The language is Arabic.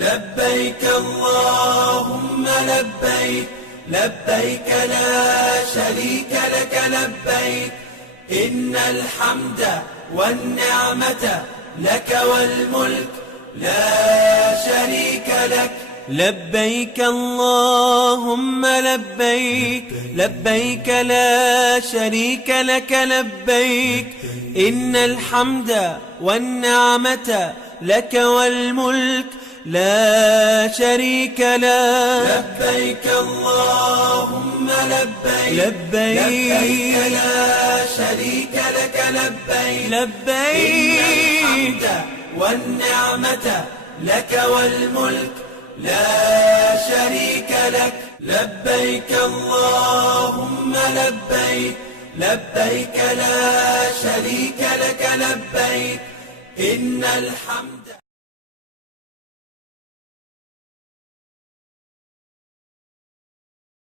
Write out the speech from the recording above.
لبيك اللهم لبيك، لبيك لا شريك لك لبيك، إن الحمد والنعمة لك والملك لا شريك لك. لبيك اللهم لبيك، لبيك لا شريك لك لبيك، إن الحمد والنعمة لك والملك لا شريك لك. لبيك اللهم لبيك، لبيك لا شريك لك لبيك، لبيك إن الحمد والنعمة لك والملك لا شريك لك. لبيك اللهم لبيك، لبيك لا شريك لك لبيك، إن الحمد